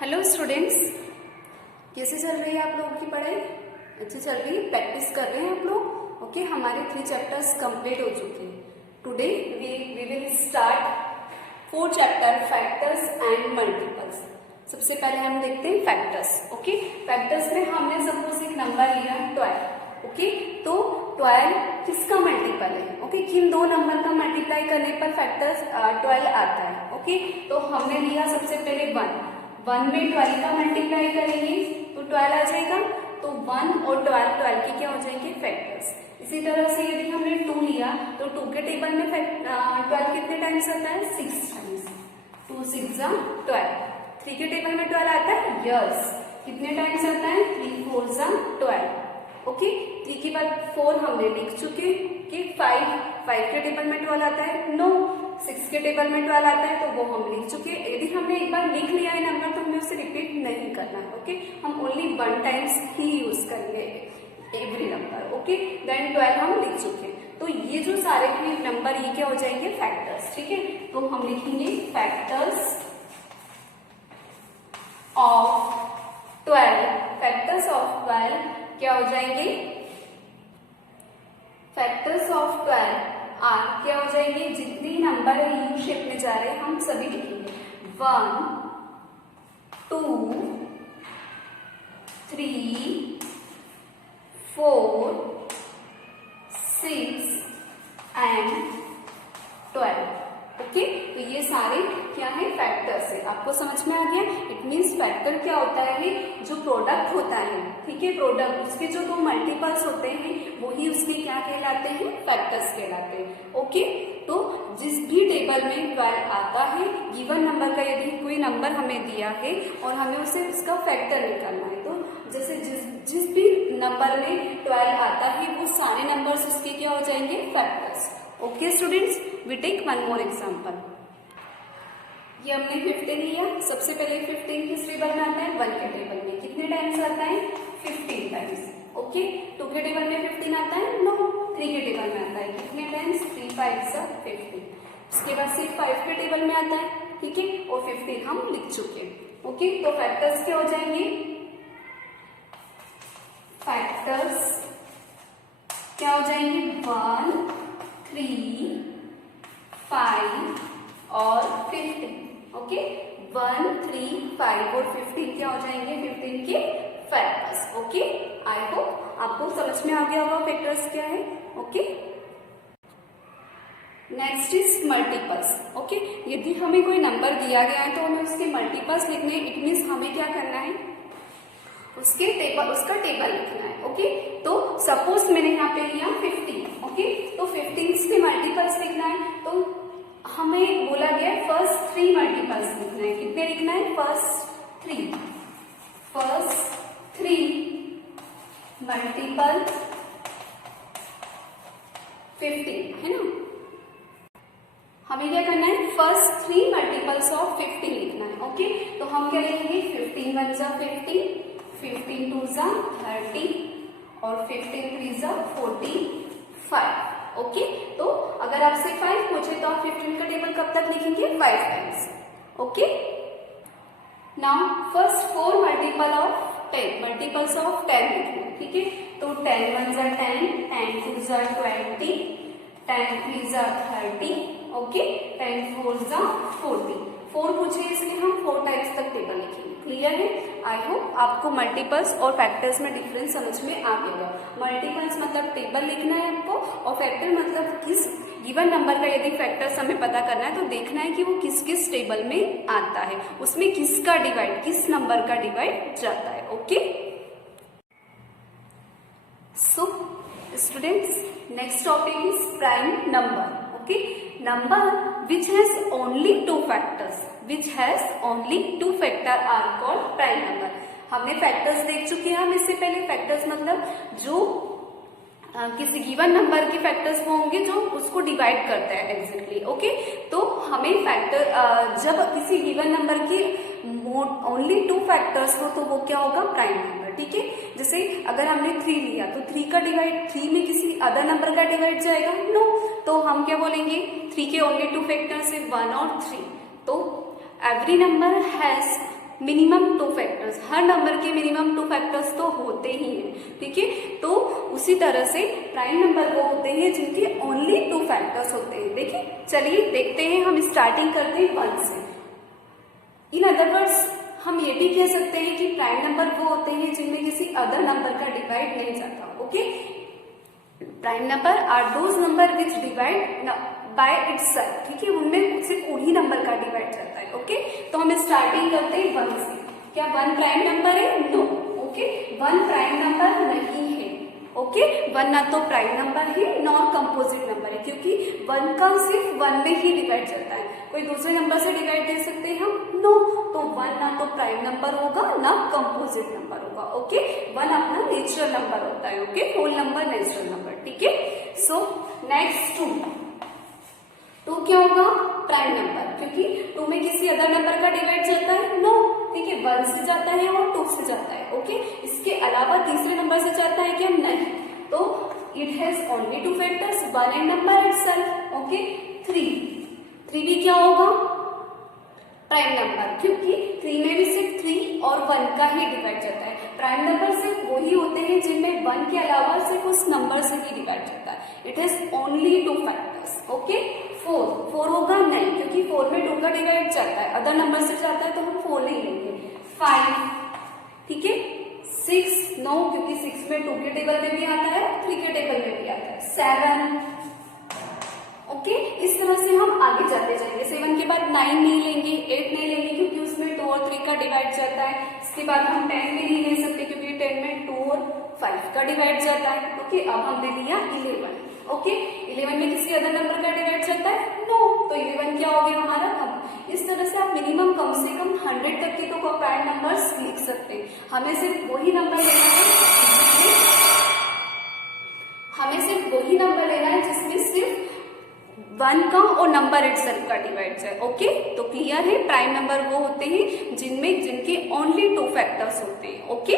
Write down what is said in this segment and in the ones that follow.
Hello students, कैसे चल रही है आप लोगों की पढ़ाई? अच्छी चल रही है? प्रैक्टिस कर रहे हैं आप लोग? ओके, हमारे 3 चैप्टर्स कंप्लीट हो चुके हैं। Today we will start 4 chapter, factors and multiples. सबसे पहले हम देखते हैं फैक्टर्स। ओके, फैक्टर्स में हमने सपोज एक नंबर लिया 12। ओके, तो 12 किसका मल्टीपल है? ओके, किन दो नंबर का मल्टीप्लाई करने पर फैक्टर्स 12 आता है? ओके, तो हमने लिया सबसे पहले 1 में 12 का मल्टीप्लाई करेंगे तो 12 आ जाएगा। तो 1 और 12 के क्या हो जाएंगे? फैक्टर्स। इसी तरह से यदि हमने 2 लिया तो 2 के टेबल में 12 कितने टाइम्स आता है? 6 टाइम्स। 2 6 जा 12। 3 के टेबल में 12 आता है? यस। कितने टाइम्स आता है? 3 4 जा 12। ओके, 3 के बाद 4 हमने लिख चुके कि 5 के टेबल में 12 आता है? नो। 6 के टेबल में 12 आता है तो वो हम लिख चुके। यदि हमने एक बार लिख लिया है नंबर तो हमें उसे रिपीट नहीं करना है। ओके, हम ओनली 1 टाइम्स ही यूज करेंगे एवरी नंबर। ओके, देन 12 हम लिख चुके। तो ये जो सारे नंबर ये क्या हो जाएंगे? फैक्टर्स। ठीक है, तो हम लिखेंगे फैक्टर्स ऑफ 12। फैक्टर्स ऑफ 12 क्या हो जाएंगे? फैक्टर्स ऑफ 12 आर क्या हो जाएंगे? जितने नंबर यू शेप में जा रहे हैं हम सभी लिखेंगे। 1 2 3 4 6 एंड 12। ओके, तो ये सारे क्या है? फैक्टर्स है। आपको समझ में आ गया? इट मीन्स फैक्टर क्या होता है? जो प्रोडक्ट होता है, ठीक है, प्रोडक्ट, उसके जो 2 मल्टीपल्स होते हैं वही उसके क्या कहलाते हैं? फैक्टर्स कहलाते हैं। ओके, तो जिस भी टेबल में 12 आता है, गिवन नंबर का यदि कोई नंबर हमें दिया है और हमें उसे उसका फैक्टर निकालना है, तो जैसे जिस भी नंबर में 12 आता है वो सारे नंबर्स उसके क्या हो जाएंगे? Factors. Okay students, we take one more example. ये हमने 15 लिया। सबसे पहले 15 किस टेबल में आता है? 1 के टेबल में। कितने टाइम्स आता है? 15 टाइम्स। ओके, 2 के टेबल में 15 आता है? नो। 3 के टेबल में आता है? कितने टाइम्स? 3 5 जा 15। उसके बाद सिर्फ 5 के टेबल में आता है, ठीक है, और 15 हम लिख चुके। ओके, तो फैक्टर्स क्या हो जाएंगे? फैक्टर्स क्या हो जाएंगे? 1 3 5 और 15। ओके, 1 3 5 और 15 क्या हो जाएंगे? 15 के फैक्टर्स। ओके, आई होप आपको समझ में आ गया होगा फैक्टर्स क्या है। Okay, next is multiples. Okay, यदि हमें कोई नंबर दिया गया है तो हमें उसके मल्टीपल्स लिखने हैं। इट मीन्स हमें क्या करना है? उसका टेबल लिखना है। ओके, तो सपोज मैंने यहाँ पे लिया 15। ओके, तो 15 के मल्टीपल्स लिखना है तो हमें बोला गया फर्स्ट 3 मल्टीपल्स लिखना है। कितने लिखना है? फर्स्ट 3 मल्टीपल 15 है ना। हमें क्या करना है? फर्स्ट 3 मल्टीपल्स ऑफ 15 लिखना है। ओके, तो हम क्या लिखेंगे? 15 1 जा 15, 15 2 जा 30 और 15 3 जा 45। ओके, तो अगर आपसे 5 पूछे तो आप 15 का टेबल कब तक लिखेंगे? 5 times. Okay, now first 4 multiple of 10, multiples of 10 लिखना है। ठीक है, तो 10 1 जा 10, 10 2 जा 20, 10 3 जा 30। ओके, 10 4 जा 40। 4 पूछे इसलिए हम 4 टाइम्स तक टेबल लिखेंगे। क्लियर है? आई होप आपको मल्टीपल्स और फैक्टर्स में डिफरेंस समझ में आ गया। मल्टीपल्स मतलब टेबल लिखना है आपको, और फैक्टर मतलब किस गिवन नंबर का यदि फैक्टर्स हमें पता करना है तो देखना है कि वो किस किस टेबल में आता है, उसमें किसका डिवाइड, किस नंबर का डिवाइड जाता है। Okay, so students, next topic is prime number. Okay, number which has only 2 factors, are called prime number। हमने फैक्टर्स देख चुके हैं हम इससे पहले। फैक्टर्स मतलब जो किसी गिवन नंबर के फैक्टर्स वो होंगे जो उसको डिवाइड करता है एग्जैक्टली। ओके, तो हमें फैक्टर जब किसी गिवन नंबर की ओनली 2 फैक्टर्स हो तो वो क्या होगा? Prime number. ठीक है, जैसे अगर हमने 3 लिया तो 3 का डिवाइड 3 में किसी अदर नंबर का डिवाइड जाएगा? नो। तो हम क्या बोलेंगे? 3 के ओनली 2 फैक्टर्स है 1 और 3। तो every number has minimum 2 factors, her number के मिनिमम 2 फैक्टर्स तो होते ही हैं, ठीक है। तो उसी तरह से प्राइम नंबर वो होते हैं जिनके ओनली 2 फैक्टर्स होते हैं। देखिए चलिए देखते हैं, हम स्टार्टिंग करते हैं 1 से। इन अदर वर्ड्स हम ये भी कह सकते हैं कि प्राइम नंबर वो होते हैं जिनमें किसी अदर नंबर का डिवाइड नहीं जाता। Okay, prime number are those number which divide by itself, ठीक है, उनमें सिर्फ उन्हीं नंबर का डिवाइड जाता है। ओके, तो हम स्टार्टिंग करते हैं 1 से। क्या 1 प्राइम नंबर है? नो। ओके, 1 प्राइम नंबर नहीं है। ओके, 1 ना तो प्राइम नंबर है नॉर कंपोजिट नंबर है, क्योंकि 1 का सिर्फ 1 में ही डिवाइड जाता है। कोई दूसरे नंबर से डिवाइड दे सकते हैं हम? नो। तो 1 ना तो प्राइम नंबर होगा ना कंपोजिट नंबर होगा। ओके, 1 अपना नेचुरल नंबर होता है। Okay, whole number natural number, ठीक है। सो नेक्स्ट 2 क्या होगा? प्राइम नंबर, क्योंकि 2 में किसी अदर नंबर का डिवाइड जाता है? नो, ठीक है, 1 से जाता है और 2 से जाता है। ओके, इसके अलावा तीसरे नंबर से जाता है क्या? नहीं। तो it has only 2 factors, 1 and number itself. Okay, 3 भी क्या होगा? प्राइम नंबर, क्योंकि 3 में भी सिर्फ 3 और 1 का ही डिवाइड जाता है। प्राइम नंबर सिर्फ वही होते हैं जिनमें 1 के अलावा सिर्फ उस नंबर से ही डिवाइड जाता है। It has only 2 factors. Okay, 4 होगा? नहीं, क्योंकि 4 में 2 का डिवाइड जाता है, अदर नंबर से जाता है, तो हम 4 नहीं लेंगे। 5, ठीक है। 6 नो, क्योंकि 6 में 2 के टेबल में भी आता है, 3 के टेबल में भी आता है। 7, ओके, इस तरह से हम आगे जाते जाएंगे। 7 के बाद 9 नहीं लेंगे, 8 नहीं लेंगे, क्योंकि उसमें 2 और 3 का डिवाइड जाता है। इसके बाद हम 10 भी नहीं ले सकते, क्योंकि 10 में 2 और 5 का डिवाइड जाता है। ओके, अब हमने लिया 11। ओके, 11 में किसी अदर नंबर का डिवाइड जाता है? नो। तो 11 क्या हो गया हमारा? अब इस तरह से आप मिनिमम कम से कम 100 तक के तो प्राइम नंबर्स लिख सकते हैं। हमें सिर्फ वही नंबर लेना है जिसमें सिर्फ 1 का और नंबर इटसेल्फ का डिवाइड जाए। ओके, तो क्लियर है, प्राइम नंबर वो होते हैं जिनके ओनली 2 फैक्टर्स होते हैं। Okay,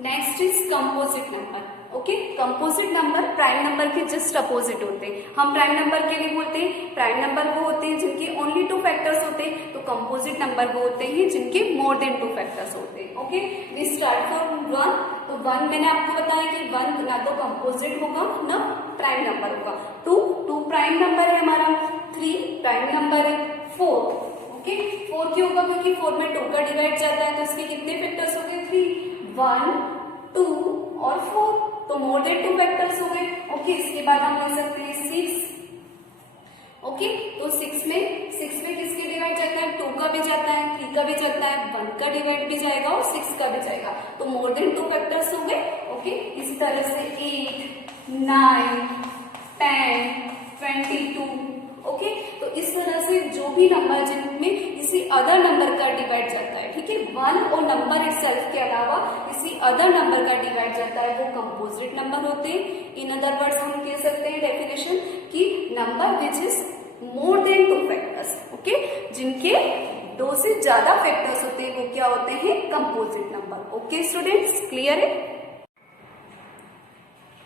next is composite number. Okay, composite number prime number के जस्ट अपोजिट होते हैं। हम प्राइम नंबर के लिए बोलते हैं प्राइम नंबर वो होते हैं जिनके ओनली 2 फैक्टर्स होते हैं, तो कंपोजिट नंबर वो होते हैं जिनके मोर देन 2 फैक्टर्स होते हैं। Okay, we start from 1। तो 1 मैंने आपको बताया कि 1 ना तो कंपोजिट होगा ना प्राइम नंबर होगा। 2 प्राइम नंबर है हमारा। 3 प्राइम नंबर है। 4, ओके, 4 क्यों होगा? क्योंकि 4 में 2 का डिवाइड जाता है, तो इसके कितने फैक्टर्स हो गए? 3, 1, 2 और 4, तो मोर देन 2 फैक्टर्स हो गए। ओके, इसके बाद हम ले सकते हैं 6। ओके, तो 6 में किसके डिवाइड जाता है? 2 का भी जाता है, 3 का भी जाता है, 1 का डिवाइड भी जाएगा और 6 का भी जाएगा, तो मोर देन 2 फैक्टर्स हो गए। ओके, इसी तरह से 8, 9, 10, 22। ओके, तो इस तरह से जो भी नंबर जिनमें किसी अदर नंबर का डिवाइड जाता है, ठीक है, 1 और नंबर इटसेल्फ के अलावा किसी अदर नंबर का डिवाइड जाता है, वो कंपोजिट नंबर होते हैं। इन अदर वर्ड्स हम कह सकते हैं डेफिनेशन कि number which is more than 2 factors. Okay, जिनके 2 से ज्यादा फैक्टर्स होते हैं वो क्या होते हैं? Composite number. Okay students, clear है?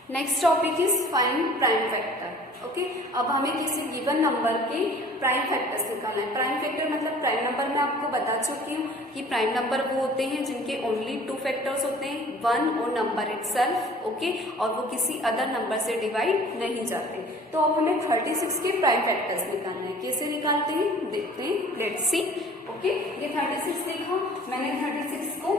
Next topic is find prime factor. Okay, अब हमें किसी गिवन नंबर के प्राइम फैक्टर्स निकालना है। प्राइम फैक्टर मतलब प्राइम नंबर मैं आपको बता चुकी हूँ कि प्राइम नंबर वो होते हैं जिनके ओनली 2 फैक्टर्स होते हैं, 1 और नंबर इटसेल्फ। ओके, और वो किसी अदर नंबर से डिवाइड नहीं जाते। तो अब हमें 36 के प्राइम फैक्टर्स निकालना है। कैसे निकालते हैं देखते हैं, लेट्स सी। ओके, ये 36 देखा मैंने, 36 को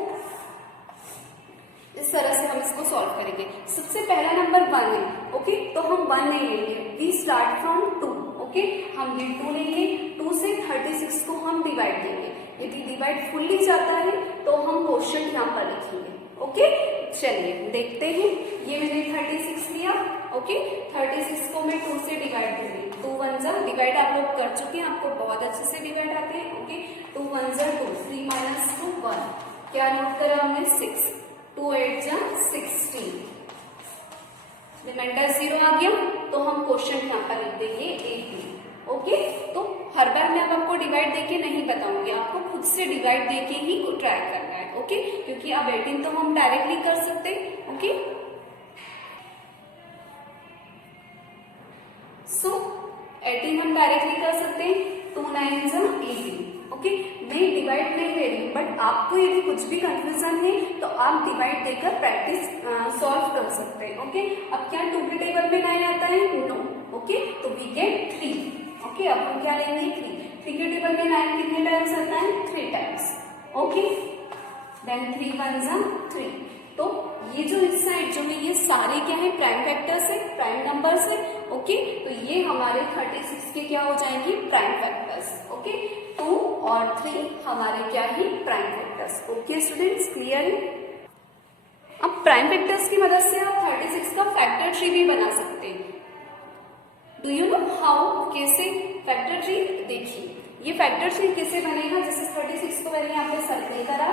इस तरह से हम इसको सॉल्व करेंगे। सबसे पहला नंबर 1 है। ओके, तो हम 1 नहीं लेंगे, वी स्टार्ट फ्रॉम 2। ओके, हम ये 2 लेंगे, 2 से 36 को हम डिवाइड देंगे। यदि डिवाइड फुल्ली जाता है तो हम क्वेश्चन यहाँ पर लिखेंगे। ओके, चलिए देखते हैं। ये मैंने 36 लिया। ओके, 36 को मैं 2 से डिवाइड दूंगी। 2 1 जा, डिवाइड आप लोग कर चुके हैं, आपको बहुत अच्छे से डिवाइड आते हैं। ओके, 2 1 जा 2, 3 minus 2 1, क्या नोट करा हमने? 6, 2 8 जा 16, रिमाइंडर 0 आ गया, तो हम क्वेश्चन यहाँ पर लिख देंगे 18। ओके, तो हर बार मैं अब आपको डिवाइड देके नहीं बताऊंगी, आपको खुद से डिवाइड देके ही ट्राई करना है। ओके, क्योंकि अब 18 तो हम डायरेक्टली कर सकते हैं। ओके, सो 18 हम डायरेक्टली कर सकते हैं। 2 9 जा 18। ओके, डिवाइड नहीं दे रही हूँ, बट आपको यदि कुछ भी कंफ्यूजन है तो आप डिवाइड देकर प्रैक्टिस सॉल्व कर सकते हैं। ओके, अब क्या 2 के टेबल में 9 आता है? नो। ओके, तो वी गेट 3। ओके, अब हम क्या लेंगे? 3 के टेबल में 9 कितने टाइम्स आता है? 3 टाइम्स। ओके, देन 3 1 जा 3। तो ये जो इस साइड जो है ये सारे क्या है? प्राइम फैक्टर्स है, प्राइम नंबर्स है। ओके, तो ये हमारे 36 के क्या हो जाएंगे? Prime factors. ओके, 2 और 3 हमारे क्या है? Prime factors. Okay students, clear है? अब प्राइम फैक्टर्स की मदद से आप 36 का फैक्टर ट्री भी बना सकते हैं। Do you know how? कैसे फैक्टर ट्री? देखिए, ये फैक्टर ट्री कैसे बनेगा? जैसे 36 को मैंने यहाँ पे सर्कल करा।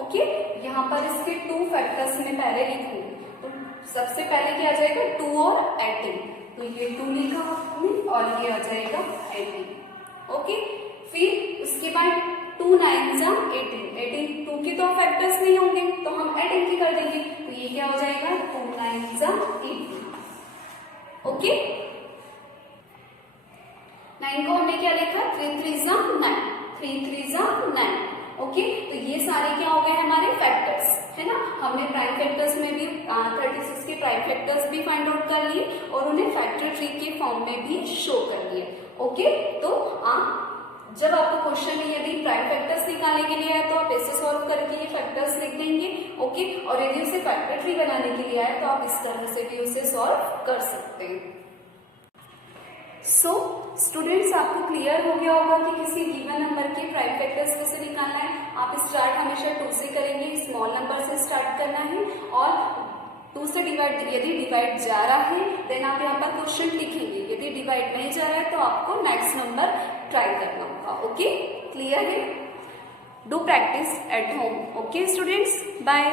ओके, यहाँ पर इसके 2 फैक्टर्स में पहले लिखूंगी, तो सबसे पहले क्या आ जाएगा? 2 और 18, तो ये 2 लिखा आपने और ये आ जाएगा 18। ओके, फिर उसके बाद 2 9 जा 18, 2 के तो फैक्टर्स नहीं होंगे तो हम 18 की कर देंगे, तो ये क्या हो जाएगा? 2 9 जा 18। ओके, 9 को हमने क्या लिखा? 3 3 जा 9, 3 3 जा 9। ओके, तो ये सारे क्या हो गए हमारे? फैक्टर्स, है ना? हमने प्राइम फैक्टर्स में भी 36 के प्राइम फैक्टर्स भी फाइंड आउट कर लिए और उन्हें फैक्टर ट्री के फॉर्म में भी शो कर लिए। ओके, तो जब आपको क्वेश्चन में यदि प्राइम फैक्टर्स निकालने के लिए आए तो आप ऐसे सॉल्व करके ये फैक्टर्स लिख देंगे। ओके, और यदि उसे फैक्टर ट्री बनाने के लिए आए तो आप इस तरह से भी उसे सॉल्व कर सकते हैं। सो स्टूडेंट्स, आपको क्लियर हो गया होगा कि किसी गिवन नंबर के प्राइम फैक्टर्स कैसे निकालना है। आप स्टार्ट हमेशा 2 से करेंगे, स्मॉल नंबर से स्टार्ट करना है, और 2 से डिवाइड, यदि डिवाइड जा रहा है देन आप यहाँ पर क्वेश्चन लिखेंगे, यदि डिवाइड नहीं जा रहा है तो आपको नेक्स्ट नंबर ट्राई करना होगा। ओके, क्लियर है? Do practice at home. Okay students, bye.